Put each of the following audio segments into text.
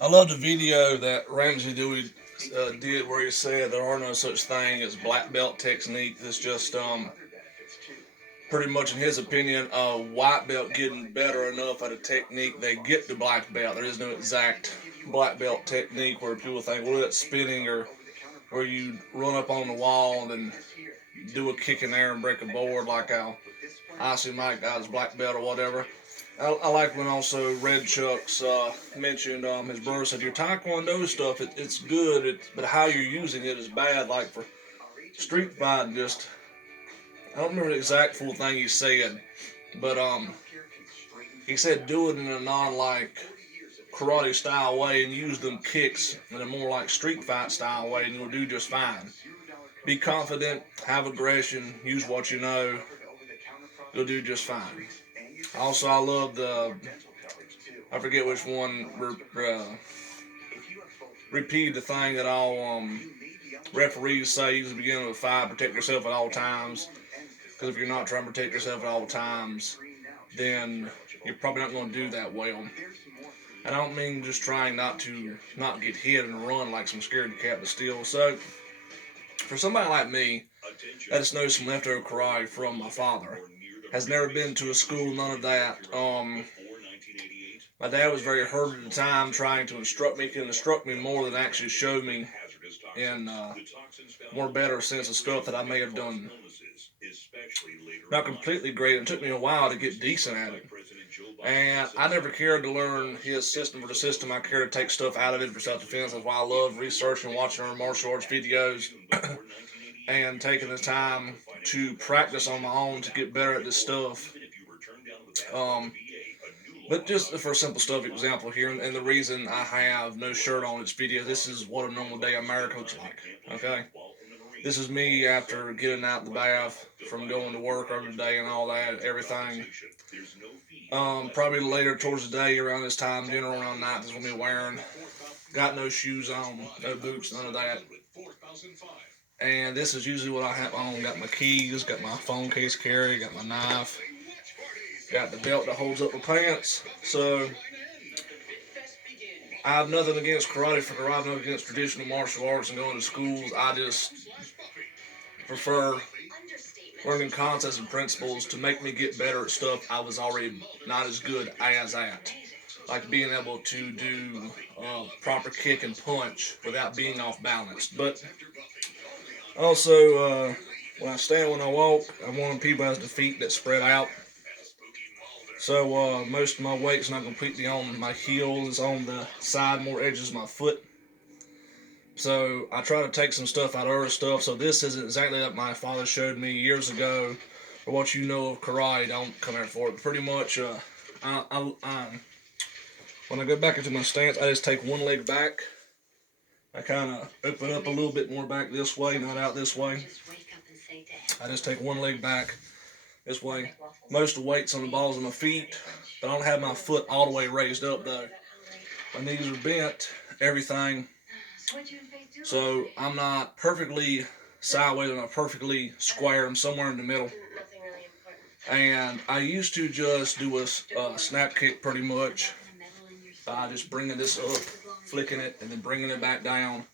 I love the video that Ramsey did where he said there are no such thing as black belt technique. It's just pretty much, in his opinion, a white belt getting better enough at a technique they get to black belt. There is no exact black belt technique where people think, well, that's spinning, or where you run up on the wall and then do a kick in there and break a board like how Icy Mike got his black belt or whatever. I like when also Red Chucks mentioned his brother said your Taekwondo stuff it's good, but how you're using it is bad. Like for street fighting, just I don't remember the exact full thing he said, but he said do it in a non like karate style way and use them kicks in a more like street fight style way, and you'll do just fine. Be confident, have aggression, use what you know, you'll do just fine. Also, I love I forget which one repeat the thing that all referees say at the beginning of a fight: protect yourself at all times. Because if you're not trying to protect yourself at all times, then you're probably not going to do that well. I don't mean just trying not to not get hit and run like some scared cat, but still. So for somebody like me that just knows some leftover karate from my father, has never been to a school, none of that. My dad was very hurt at the time, trying to instruct me. He could instruct me more than actually showed me in more better sense of stuff that I may have done not completely great. It took me a while to get decent at it. And I never cared to learn his system for the system. I cared to take stuff out of it for self defense. That's why I love researching, watching our martial arts videos, and taking the time to practice on my own to get better at this stuff. Um, but just for a simple stuff example here, and the reason I have no shirt on this video, this is what a normal day in America looks like. Okay, this is me after getting out the bath from going to work every day and all that, everything. Probably later towards the day, around this time, dinner around night, is gonna be wearing. Got no shoes on, no boots, none of that. And this is usually what I have on. Got my keys, got my phone case carry, got my knife, got the belt that holds up my pants. So I have nothing against karate for karate, nothing against traditional martial arts and going to schools. I just prefer learning concepts and principles to make me get better at stuff I was already not as good as at. Like being able to do proper kick and punch without being off balance. But also, when I stand, when I walk, I'm one of the people that has the feet that spread out. So most of my weight's not completely on my heels, it's on the side, more edges of my foot. So I try to take some stuff out of other stuff. So this isn't exactly like my father showed me years ago. Or what you know of karate, don't come here for it. Pretty much, when I go back into my stance, I just take one leg back. I kind of open up a little bit more back this way, not out this way. I just take one leg back this way. Most of the weight's on the balls of my feet, but I don't have my foot all the way raised up though. My knees are bent, everything. So I'm not perfectly sideways, I'm not perfectly square. I'm somewhere in the middle. And I used to just do a snap kick pretty much by just bringing this up, flicking it, and then bringing it back down.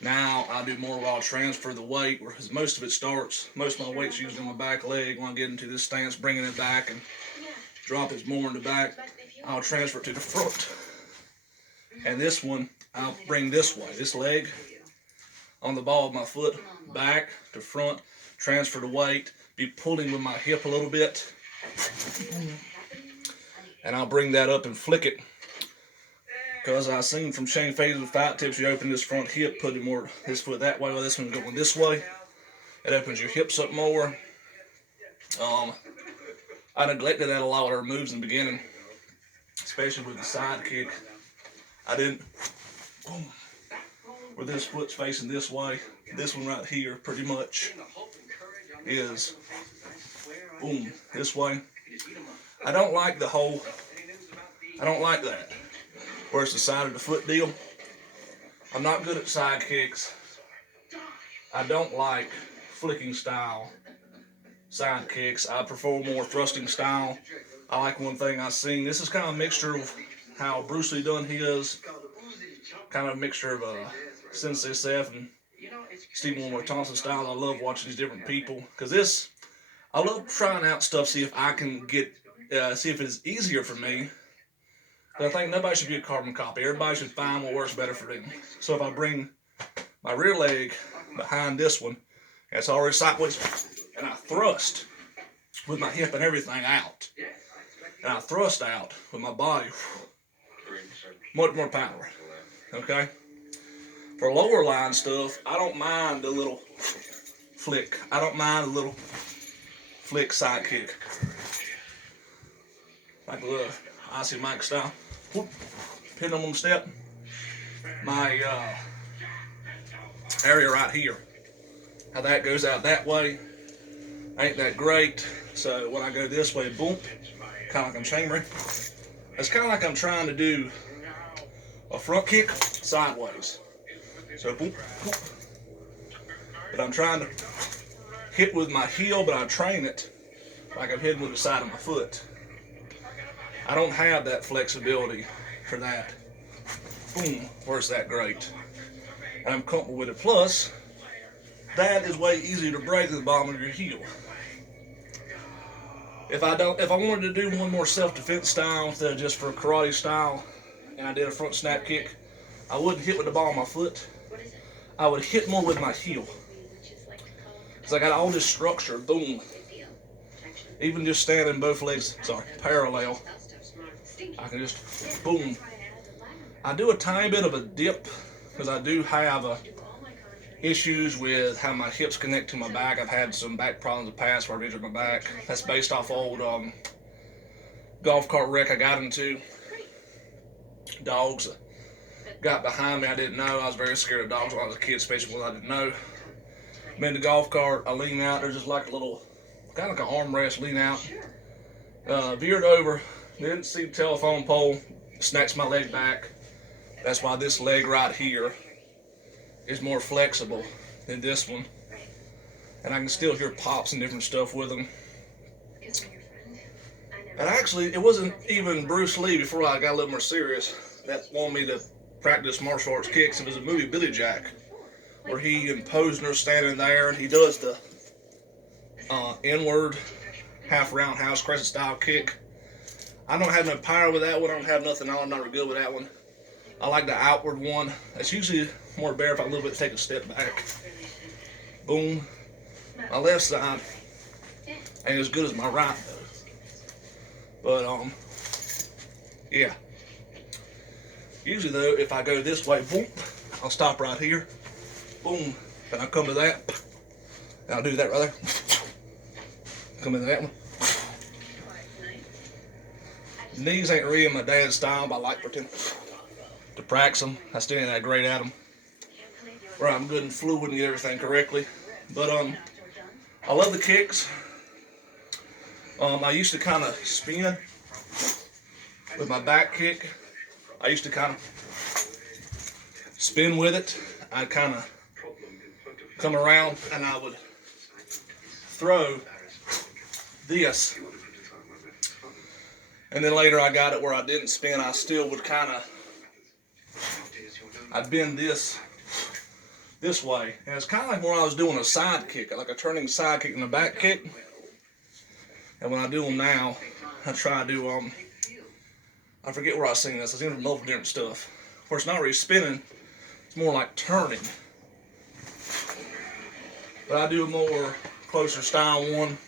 Now I do more while I transfer the weight, whereas most of it starts, most of my weight's usually on my back leg. When I get into this stance, bringing it back and drop it more in the back, I'll transfer it to the front. And this one, I'll bring this way, this leg on the ball of my foot, back to front, transfer the weight, be pulling with my hip a little bit, and I'll bring that up and flick it. Because I seen from Shane Fazer with fight tips, you open this front hip, put it more this foot that way, while this one's going this way. It opens your hips up more. Um, I neglected that a lot with our moves in the beginning, especially with the side kick. I didn't, boom, where this foot's facing this way. This one right here, pretty much, is boom this way. I don't like the whole. I don't like that. Where it's the side of the foot deal. I'm not good at side kicks. I don't like flicking style side kicks. I prefer more thrusting style. I like one thing I've seen. This is kind of a mixture of how Bruce Lee done his kind of a mixture of Sensei Seth and Stephen Wonder Thompson style. I love watching these different people because I love trying out stuff, see if I can see if it's easier for me. But I think nobody should be a carbon copy. Everybody should find what works better for them. So if I bring my rear leg behind this one, it's already sideways, and I thrust with my hip and everything out, and I thrust out with my body, much more power. Okay? For lower line stuff, I don't mind the little flick. I don't mind the little flick side kick. Like a little Icy Mike style. Whoop. Pendulum step. My area right here. How that goes out that way ain't that great. So when I go this way, boom, kind of like I'm chambering. It's kind of like I'm trying to do a front kick sideways. So boom, boom. But I'm trying to hit with my heel, but I train it like I'm hitting with the side of my foot. I don't have that flexibility for that. Boom, where's that great? And I'm comfortable with it. Plus, that is way easier to break than the bottom of your heel. If I wanted to do one more self-defense style instead of just for karate style, and I did a front snap kick, I wouldn't hit with the ball of my foot. I would hit more with my heel. Because I got all this structure, boom. Even just standing both legs, parallel, I can just, boom. I do a tiny bit of a dip, because I do have issues with how my hips connect to my back. I've had some back problems in the past where I've injured my back. That's based off old golf cart wreck I got into. Dogs got behind me. I didn't know. I was very scared of dogs when I was a kid, especially when I didn't know. I'm in the golf cart. I lean out. There's just like a little, kind of like an armrest, lean out. Veered over. Didn't see the telephone pole. Snatched my leg back. That's why this leg right here is more flexible than this one. And I can still hear pops and different stuff with them. And actually, it wasn't even Bruce Lee before I got a little more serious that wanted me to practice martial arts kicks. It was a movie, Billy Jack, where he and Posner standing there and he does the inward half roundhouse crescent style kick. I don't have no power with that one. I don't have nothing on. I'm not real good with that one. I like the outward one. It's usually more better if I a little bit take a step back. Boom. My left side ain't as good as my right though. But yeah. Usually though, if I go this way, boom, I'll stop right here. Boom. Then I'll come to that. And I'll do that right there. Come into that one. Knees ain't really my dad's style, but I like to practice them. I still ain't that great at them. Where I'm good and fluid and get everything correctly. But I love the kicks. I used to kind of spin with my back kick. I used to kind of spin with it. I'd kind of come around and I would throw this. And then later I got it where I didn't spin. I still would I'd bend this way. And it's kind of like when I was doing a side kick, like a turning side kick and a back kick. And when I do them now, I try to do, I forget where I was seen this. I've seen from multiple different stuff. Where it's not really spinning, it's more like turning. But I do a more closer style one.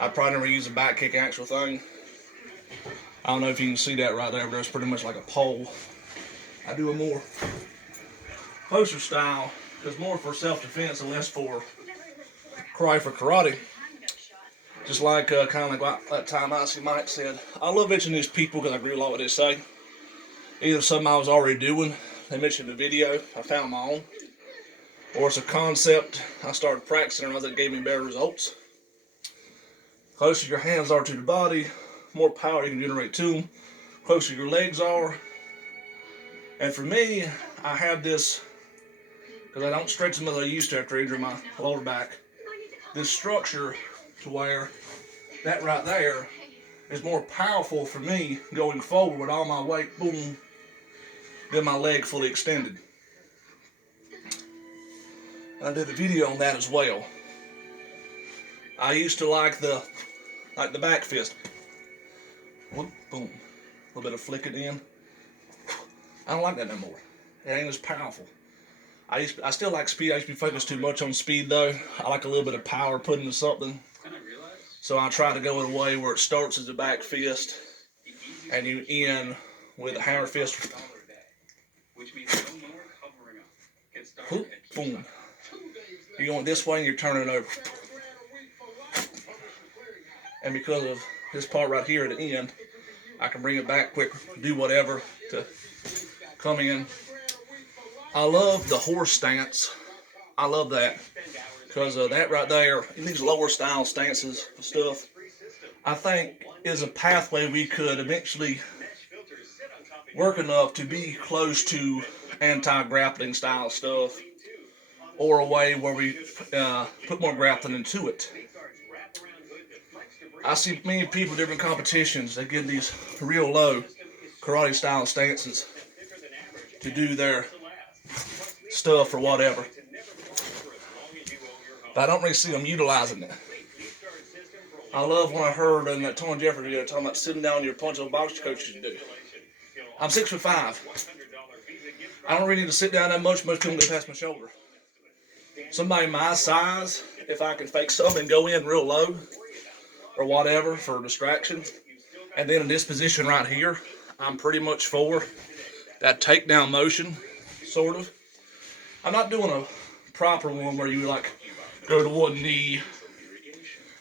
I probably never use a back kick actual thing. I don't know if you can see that right there, but that's pretty much like a pole. I do a more closer style, because more for self-defense and less for karate. Just like, kind of like that time Icy Mike said, I love mentioning these people because I agree with a lot what they say. Either something I was already doing, they mentioned a video, I found my own, or it's a concept I started practicing and that gave me better results. Closer your hands are to the body, more power you can generate to them. Closer your legs are. And for me, I have this, because I don't stretch them as I used to after I injured my lower back, this structure to where that right there is more powerful for me going forward with all my weight, boom, then my leg fully extended. I did a video on that as well. I used to like the back fist. Whoop, boom. A little bit of flick it in. I don't like that no more. It ain't as powerful. I still like speed. I used to be focused too much on speed though. I like a little bit of power put into something. So I try to go in a way where it starts as a back fist and you end with a hammer fist. Whoop, boom. You're going this way and you're turning over. And because of this part right here at the end, I can bring it back quick, do whatever to come in. I love the horse stance. I love that. Because that right there, in these lower style stances and stuff, I think is a pathway we could eventually work enough to be close to anti-grappling style stuff, or a way where we put more grappling into it. I see many people, different competitions, they get these real low karate style stances to do their stuff or whatever. But I don't really see them utilizing it. I love when I heard in that Tom Jeffrey video talking about sitting down your punch on box coaches do. I'm 6'5". I don't really need to sit down that much. Most people go past my shoulder. Somebody my size, if I can fake something and go in real low or whatever for distraction, and then in this position right here, I'm pretty much for that takedown motion, sort of. I'm not doing a proper one where you like go to one knee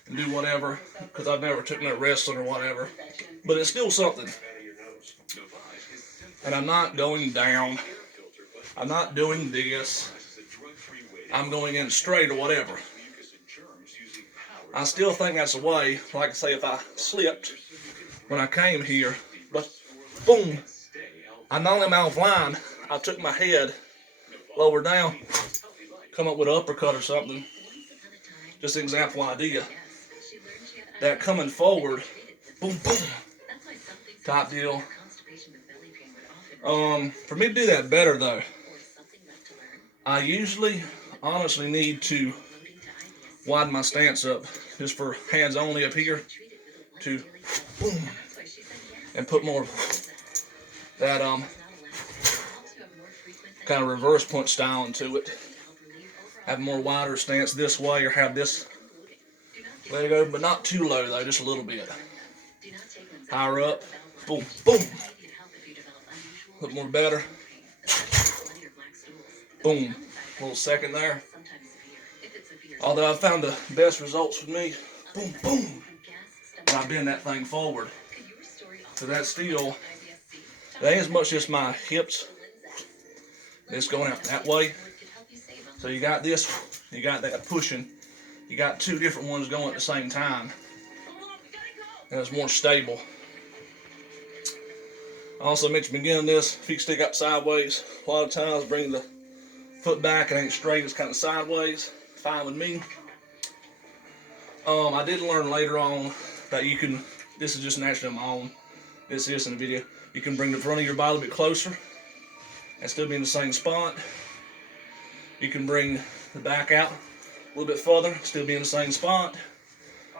and do whatever, because I've never taken that wrestling or whatever, but it's still something. And I'm not going down. I'm not doing this. I'm going in straight or whatever. I still think that's a way, like I say, if I slipped when I came here, but boom, I not only am out of line, I took my head lower down, come up with an uppercut or something. Just an example idea. That coming forward, boom, boom, type deal. For me to do that better though, I usually honestly need to widen my stance up, just for hands only up here, to boom, and put more that kind of reverse punch style into it. Have more wider stance this way, or have this let it go, but not too low though, just a little bit. Higher up, boom, boom. A little more better. Boom. A little second there. Although I found the best results with me, boom, boom, when I bend that thing forward. So that's still, that ain't as much just my hips. It's going out that way. So you got this, you got that pushing. You got two different ones going at the same time. And it's more stable. I also mentioned beginning this, if you can stick out sideways, a lot of times bring the foot back, it ain't straight, it's kind of sideways. Fine with me. I did learn later on that you can, this is just naturally on my own, this in the video, you can bring the front of your body a bit closer and still be in the same spot. You can bring the back out a little bit further, still be in the same spot.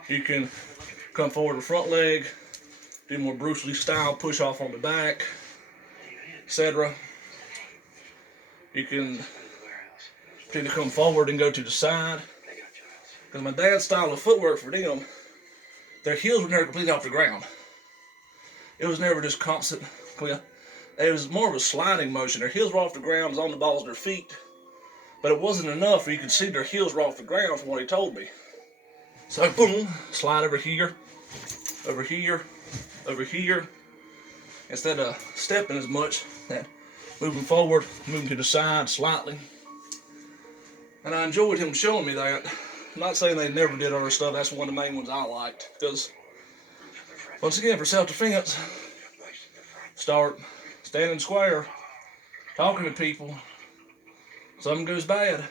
You can come forward the front leg, do more Bruce Lee style, push off on the back, etc. You can pretty come forward and go to the side. Because my dad's style of footwork for them, their heels were never completely off the ground. It was never just constant. Well, it was more of a sliding motion. Their heels were off the ground, was on the balls of their feet. But it wasn't enough where you could see their heels were off the ground from what he told me. So boom, slide over here, over here, over here. Instead of stepping as much, that moving forward, moving to the side slightly. And I enjoyed him showing me that. I'm not saying they never did other stuff, that's one of the main ones I liked. Because, once again, for self-defense, start standing square, talking to people. Something goes bad.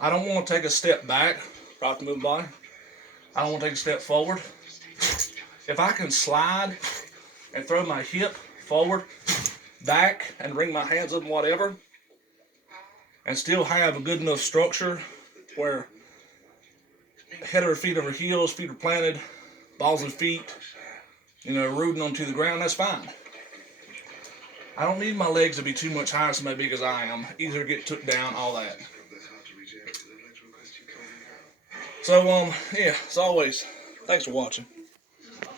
I don't want to take a step back, right to move by. I don't want to take a step forward. If I can slide and throw my hip forward back and bring my hands up and whatever, and still have a good enough structure where head over feet over heels, feet are planted, balls of feet, rooting onto the ground, that's fine. I don't need my legs to be too much higher than somebody big as I am. Easier to get took down, all that. So, yeah, as always, thanks for watching.